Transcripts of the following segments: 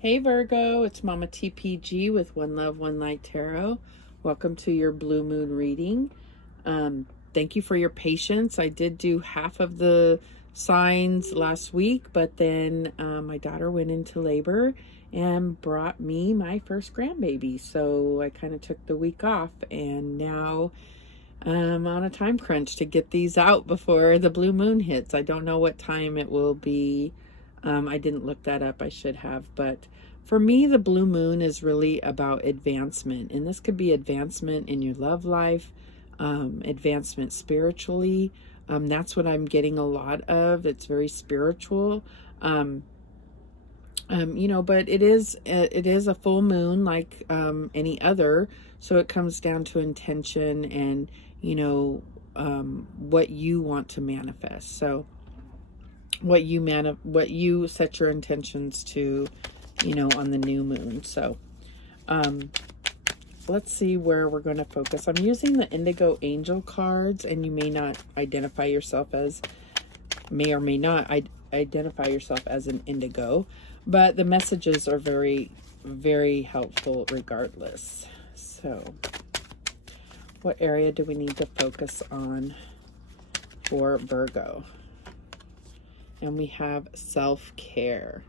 Hey Virgo, it's Mama TPG with One Love, One Light Tarot. Welcome to your Blue Moon reading. Thank you for your patience. I did do half of the signs last week, but then my daughter went into labor and brought me my first grandbaby. So I kind of took the week off, and now I'm on a time crunch to get these out before the blue moon hits. I don't know what time it will be. I didn't look that up. I should have. But for me, the blue moon is really about advancement. And this could be advancement in your love life, advancement spiritually. That's what I'm getting a lot of. It's very spiritual. But it is a full moon like any other. So it comes down to intention and, what you want to manifest. So what you set your intentions to, on the new moon. So let's see where we're going to focus. I'm using the Indigo Angel cards, and you may not identify yourself as, may or may not identify yourself as an indigo, but the messages are very, very helpful regardless. So what area do we need to focus on for Virgo? And we have self-care.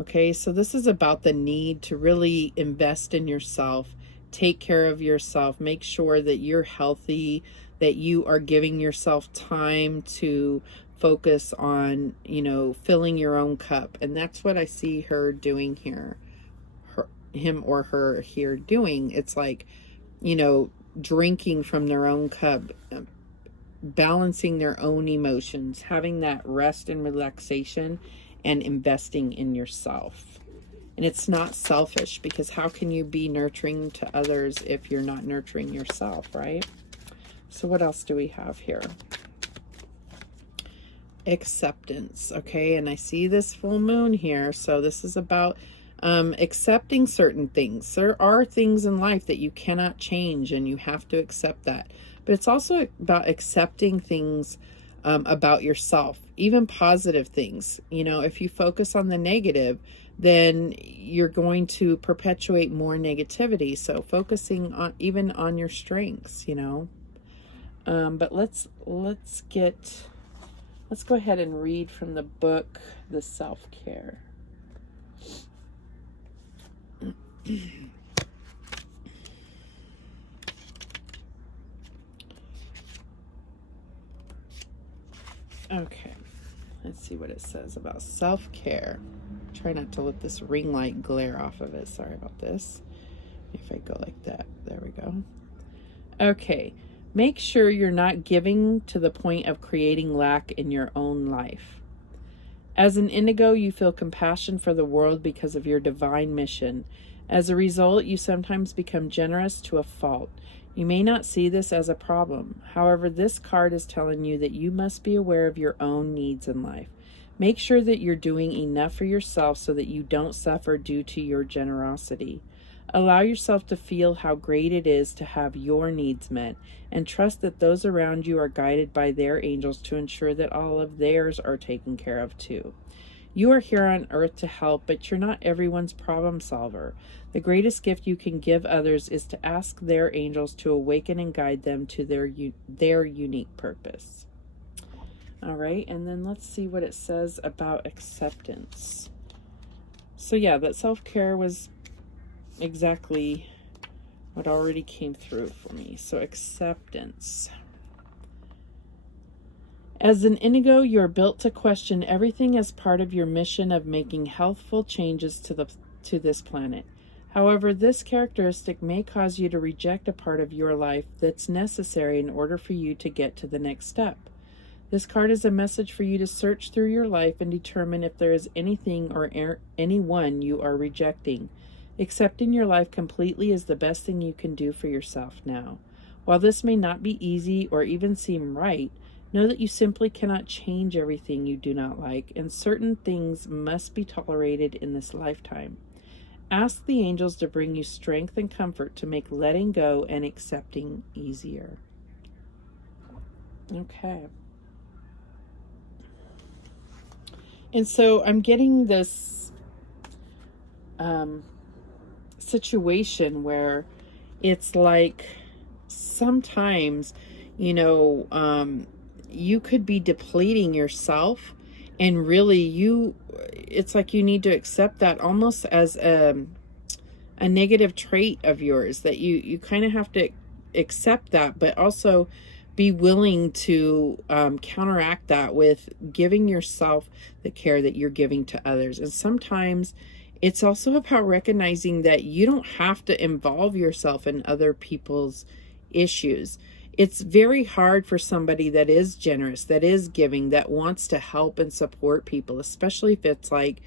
Okay, so this is about the need to really invest in yourself, take care of yourself, make sure that you're healthy, that you are giving yourself time to focus on, filling your own cup. And that's what I see her doing here, him or her here doing. It's like, drinking from their own cup, balancing their own emotions, having that rest and relaxation, and investing in yourself. And it's not selfish, because how can you be nurturing to others if you're not nurturing yourself, right? So what else do we have here? Acceptance. Okay, and I see this full moon here, so this is about accepting certain things. There are things in life that you cannot change, and you have to accept that. But it's also about accepting things about yourself, even positive things. If you focus on the negative, then you're going to perpetuate more negativity. So focusing on even on your strengths, but let's go ahead and read from the book, The Self-Care. Okay, let's see what it says about self-care. Try not to let this ring light glare off of it. Sorry about this. If I go like that, there we go. Okay, make sure you're not giving to the point of creating lack in your own life. As an indigo, you feel compassion for the world because of your divine mission. As a result, you sometimes become generous to a fault. You may not see this as a problem. However, this card is telling you that you must be aware of your own needs in life. Make sure that you're doing enough for yourself so that you don't suffer due to your generosity. Allow yourself to feel how great it is to have your needs met, and trust that those around you are guided by their angels to ensure that all of theirs are taken care of too. You are here on earth to help, but you're not everyone's problem solver. The greatest gift you can give others is to ask their angels to awaken and guide them to their unique purpose. All right, and then let's see what it says about acceptance. So yeah, that self-care was exactly what already came through for me. So acceptance. As an indigo, you are built to question everything as part of your mission of making healthful changes to this planet. However, this characteristic may cause you to reject a part of your life that's necessary in order for you to get to the next step. This card is a message for you to search through your life and determine if there is anything or anyone you are rejecting. Accepting your life completely is the best thing you can do for yourself now. While this may not be easy or even seem right, know that you simply cannot change everything you do not like, and certain things must be tolerated in this lifetime. Ask the angels to bring you strength and comfort to make letting go and accepting easier. Okay. And so I'm getting this situation where it's like sometimes, you could be depleting yourself, and really it's like you need to accept that almost as a negative trait of yours, that you kind of have to accept that, but also be willing to counteract that with giving yourself the care that you're giving to others. And sometimes it's also about recognizing that you don't have to involve yourself in other people's issues. It's very hard for somebody that is generous, that is giving, that wants to help and support people, especially if it's like,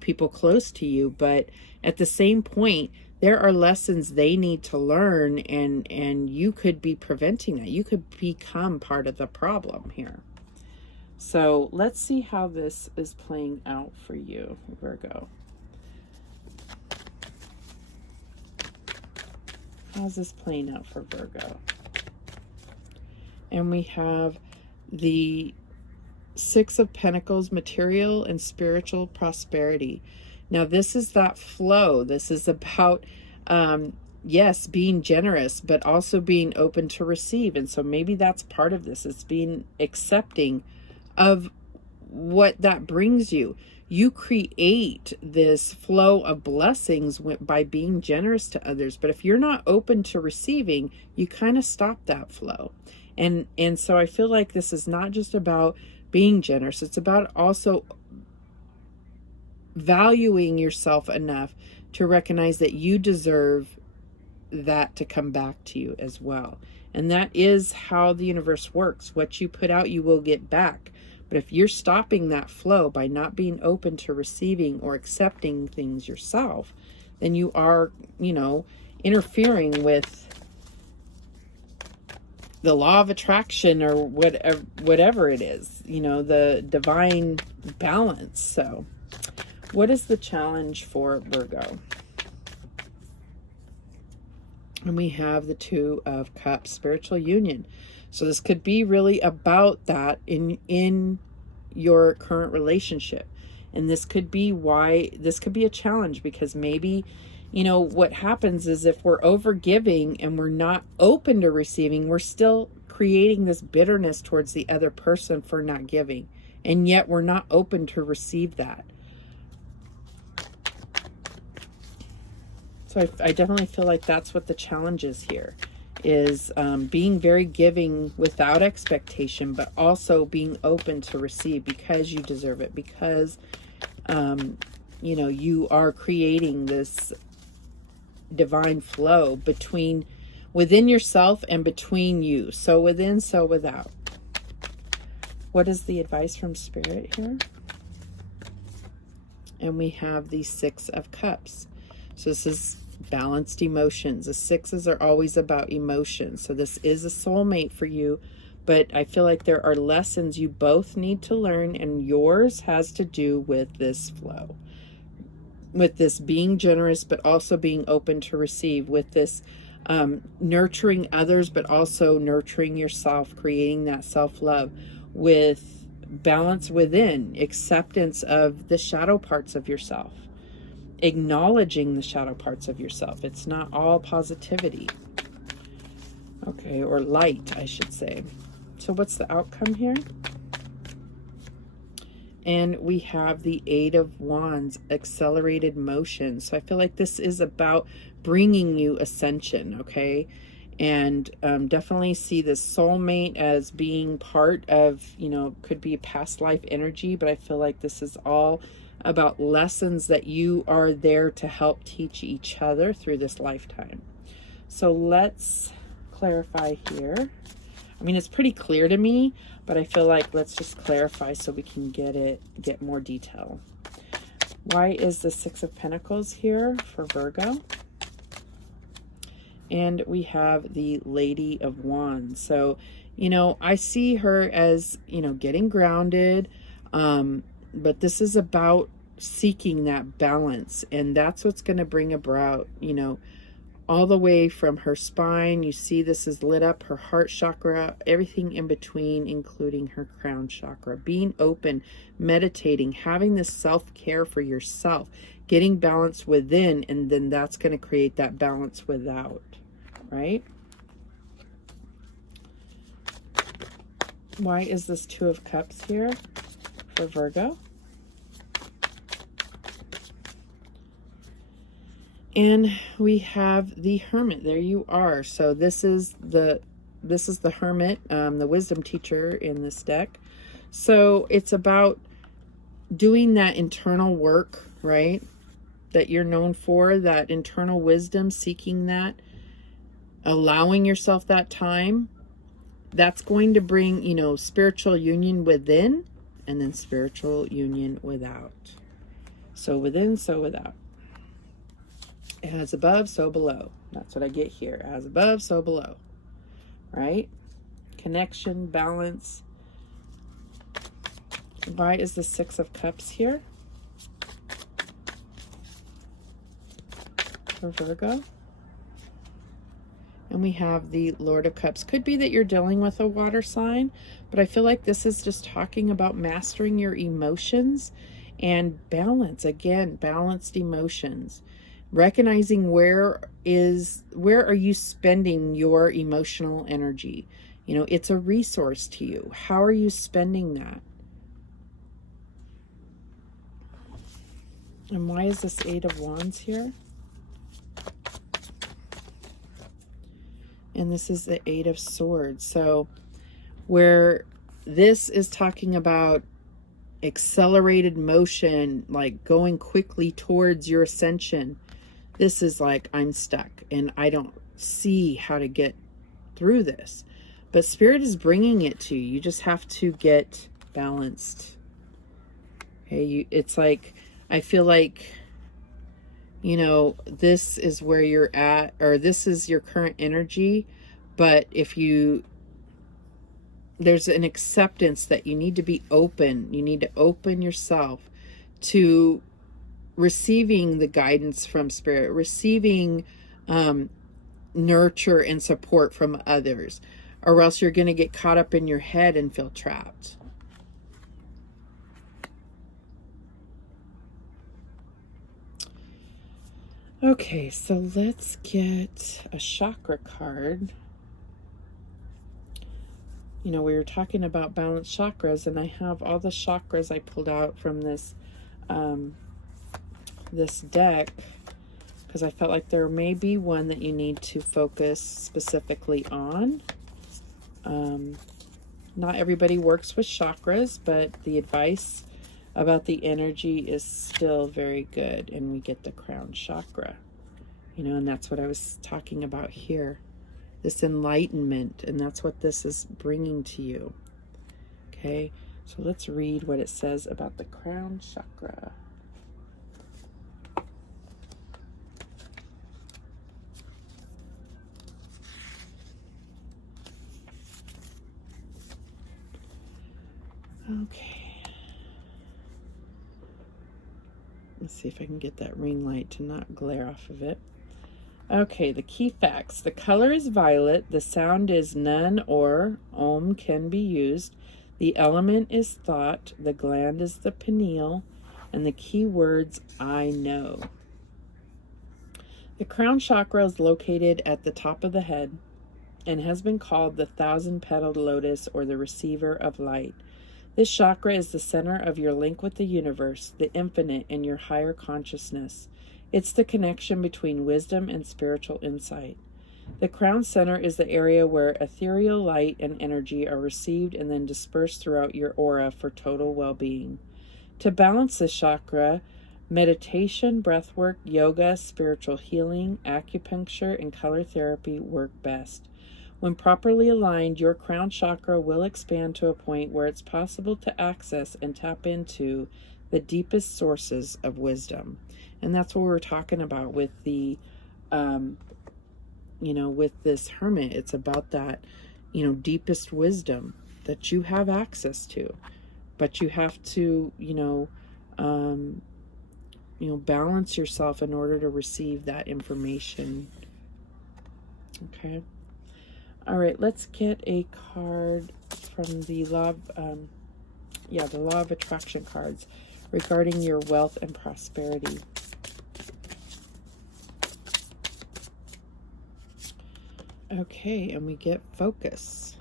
people close to you. But at the same point, there are lessons they need to learn, and you could be preventing that. You could become part of the problem here. So let's see how this is playing out for you, Virgo. How's this playing out for Virgo? And we have the Six of Pentacles, material and spiritual prosperity. Now, this is that flow. This is about, yes, being generous, but also being open to receive. And so maybe that's part of this. It's being accepting of what that brings you. You create this flow of blessings by being generous to others. But if you're not open to receiving, you kind of stop that flow. And so I feel like this is not just about being generous. It's about also valuing yourself enough to recognize that you deserve that to come back to you as well. And that is how the universe works. What you put out, you will get back. But if you're stopping that flow by not being open to receiving or accepting things yourself, then you are, interfering with the law of attraction, or whatever it is, the divine balance. So what is the challenge for Virgo? And we have the Two of Cups, spiritual union. So this could be really about that in your current relationship. And this could be why this could be a challenge, because maybe, what happens is if we're over giving and we're not open to receiving, we're still creating this bitterness towards the other person for not giving. And yet we're not open to receive that. So I definitely feel like that's what the challenge is here, is being very giving without expectation, but also being open to receive because you deserve it, because, you are creating this divine flow within yourself and between you. So within, so without. What is the advice from Spirit here? And we have the Six of Cups. So this is balanced emotions. The sixes are always about emotions. So this is a soulmate for you, but I feel like there are lessons you both need to learn, and yours has to do with this flow, with this being generous, but also being open to receive, with this nurturing others, but also nurturing yourself, creating that self-love, with balance within, acceptance of the shadow parts of yourself, acknowledging the shadow parts of yourself. It's not all positivity. Okay, or light, I should say. So what's the outcome here? And we have the Eight of Wands, accelerated motion. So I feel like this is about bringing you ascension, okay? And definitely see this soulmate as being part of, could be a past life energy, but I feel like this is all about lessons that you are there to help teach each other through this lifetime. So let's clarify here. I mean, it's pretty clear to me, but I feel like let's just clarify so we can get more detail. Why is the Six of Pentacles here for Virgo? And we have the Lady of Wands. So, I see her as, getting grounded, but this is about seeking that balance, and that's what's going to bring about, all the way from her spine. You see this is lit up, her heart chakra, everything in between, including her crown chakra. Being open, meditating, having this self-care for yourself, getting balance within, and then that's going to create that balance without, right? Why is this Two of Cups here for Virgo? And we have the Hermit. There you are. So this is the Hermit, the wisdom teacher in this deck. So it's about doing that internal work, right? That you're known for, that internal wisdom, seeking that, allowing yourself that time. That's going to bring, you know, spiritual union within and then spiritual union without. So within, so without. As above, so below. That's what I get here. As above, so below. Right? Connection, balance. Why is the Six of Cups here for Virgo? And we have the Lord of Cups. Could be that you're dealing with a water sign, but I feel like this is just talking about mastering your emotions and balance. Again, balanced emotions. Recognizing where are you spending your emotional energy? You know, it's a resource to you. How are you spending that? And why is this Eight of Wands here? And this is the Eight of Swords. So where this is talking about accelerated motion, like going quickly towards your ascension, this is like, I'm stuck and I don't see how to get through this. But Spirit is bringing it to you. You just have to get balanced. Okay, it's like, I feel like, you know, this is where you're at, or this is your current energy. But if there's an acceptance that you need to be open. You need to open yourself to receiving the guidance from Spirit, receiving nurture and support from others, or else you're going to get caught up in your head and feel trapped. Okay, so let's get a chakra card. You know, we were talking about balanced chakras, and I have all the chakras I pulled out from this this deck, because I felt like there may be one that you need to focus specifically on. Not everybody works with chakras, but the advice about the energy is still very good. And we get the crown chakra, you know, and that's what I was talking about here, this enlightenment, and that's what this is bringing to you. Okay, so let's read what it says about the crown chakra. Okay. Let's see if I can get that ring light to not glare off of it. Okay, the key facts. The color is violet. The sound is none or om can be used. The element is thought. The gland is the pineal. And the key words, I know. The crown chakra is located at the top of the head and has been called the 1,000-petaled lotus, or the receiver of light. This chakra is the center of your link with the universe, the infinite, and your higher consciousness. It's the connection between wisdom and spiritual insight. The crown center is the area where ethereal light and energy are received and then dispersed throughout your aura for total well-being. To balance this chakra, meditation, breathwork, yoga, spiritual healing, acupuncture, and color therapy work best. When properly aligned, your crown chakra will expand to a point where it's possible to access and tap into the deepest sources of wisdom. And that's what we're talking about with the, you know, with this hermit. It's about that, you know, deepest wisdom that you have access to. But you have to, balance yourself in order to receive that information Okay. All right, let's get a card from the law of, the law of attraction cards regarding your wealth and prosperity. Okay, and we get focus.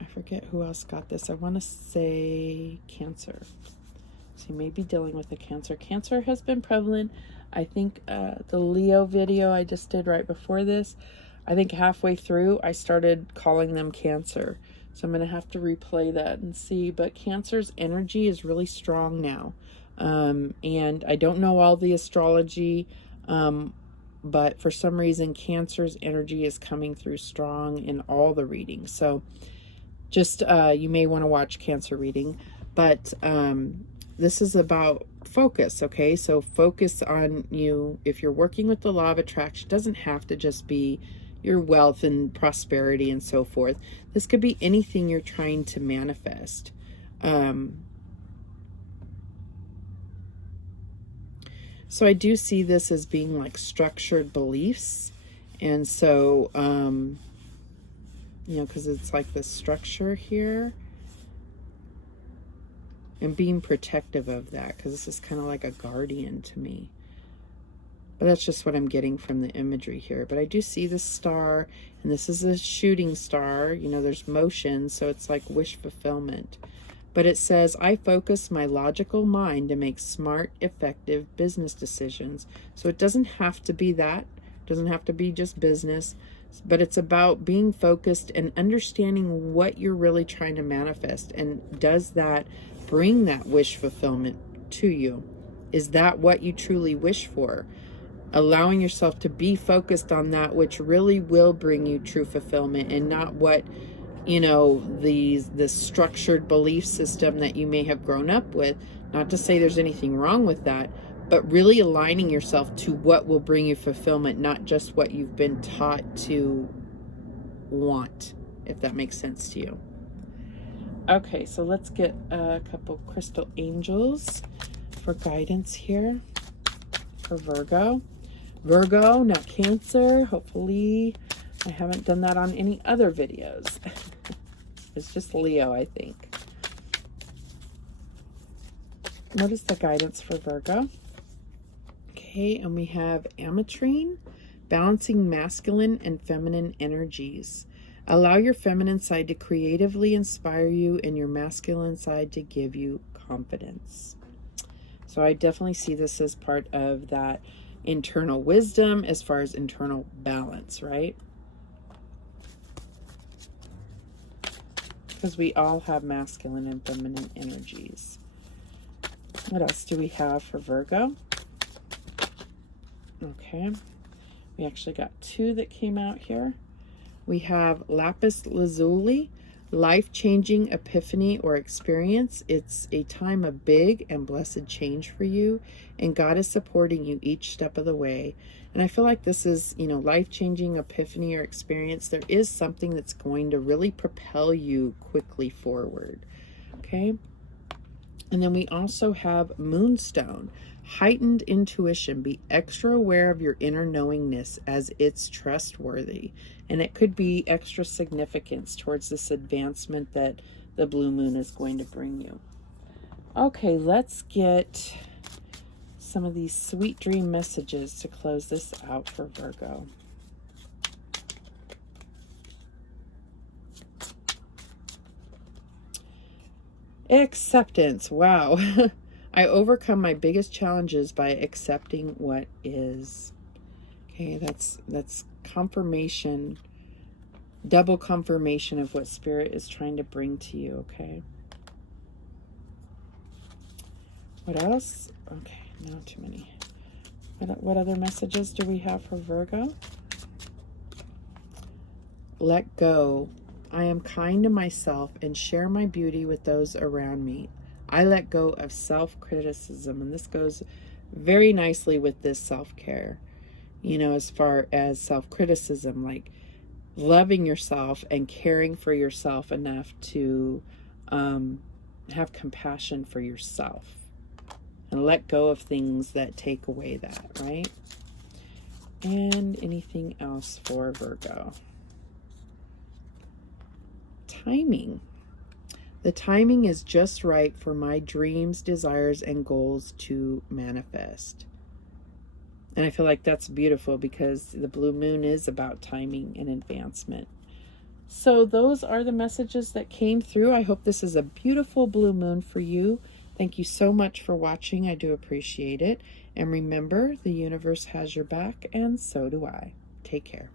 I forget who else got this. I want to say Cancer. So you may be dealing with a Cancer. Cancer has been prevalent. I think the Leo video I just did right before this, I think halfway through I started calling them Cancer. So I'm going to have to replay that and see. But Cancer's energy is really strong now. And I don't know all the astrology, but for some reason Cancer's energy is coming through strong in all the readings. So just you may want to watch Cancer reading. But this is about focus, okay? So focus on you. If you're working with the law of attraction, it doesn't have to just be your wealth and prosperity and so forth. This could be anything you're trying to manifest. So I do see this as being like structured beliefs. And so, you know, because it's like the structure here. And being protective of that, because this is kind of like a guardian to me. But that's just what I'm getting from the imagery here. But I do see the star, and this is a shooting star. You know, there's motion, so it's like wish fulfillment. But it says, I focus my logical mind to make smart, effective business decisions. So it doesn't have to be that. It doesn't have to be just business. But it's about being focused and understanding what you're really trying to manifest. And does that bring that wish fulfillment to you? Is that what you truly wish for? Allowing yourself to be focused on that which really will bring you true fulfillment, and not what, you know, the structured belief system that you may have grown up with. Not to say there's anything wrong with that, but really aligning yourself to what will bring you fulfillment, not just what you've been taught to want, if that makes sense to you. Okay, so let's get a couple crystal angels for guidance here for Virgo. Virgo, not Cancer. Hopefully I haven't done that on any other videos. It's just Leo, I think. What is the guidance for Virgo? Okay, and we have Ametrine, balancing masculine and feminine energies. Allow your feminine side to creatively inspire you and your masculine side to give you confidence. So I definitely see this as part of that internal wisdom as far as internal balance, right? Because we all have masculine and feminine energies. What else do we have for Virgo? Okay, we actually got two that came out here. We have lapis lazuli, life-changing epiphany or experience. It's a time of big and blessed change for you, and God is supporting you each step of the way. And I feel like this is, you know, life-changing epiphany or experience. There is something that's going to really propel you quickly forward. Okay. And then we also have moonstone, heightened intuition. Be extra aware of your inner knowingness as it's trustworthy. And it could be extra significance towards this advancement that the blue moon is going to bring you. Okay, let's get some of these sweet dream messages to close this out for Virgo. Acceptance. Wow. I overcome my biggest challenges by accepting what is. Okay, that's confirmation, double confirmation of what Spirit is trying to bring to you, okay? What else? Okay, not too many. What other messages do we have for Virgo? Let go. I am kind to myself and share my beauty with those around me. I let go of self-criticism, and this goes very nicely with this self-care. You know, as far as self-criticism, like loving yourself and caring for yourself enough to have compassion for yourself and let go of things that take away that, right? And anything else for Virgo? Timing. The timing is just right for my dreams, desires, and goals to manifest. And I feel like that's beautiful because the blue moon is about timing and advancement. So those are the messages that came through. I hope this is a beautiful blue moon for you. Thank you so much for watching. I do appreciate it. And remember, the universe has your back, and so do I. Take care.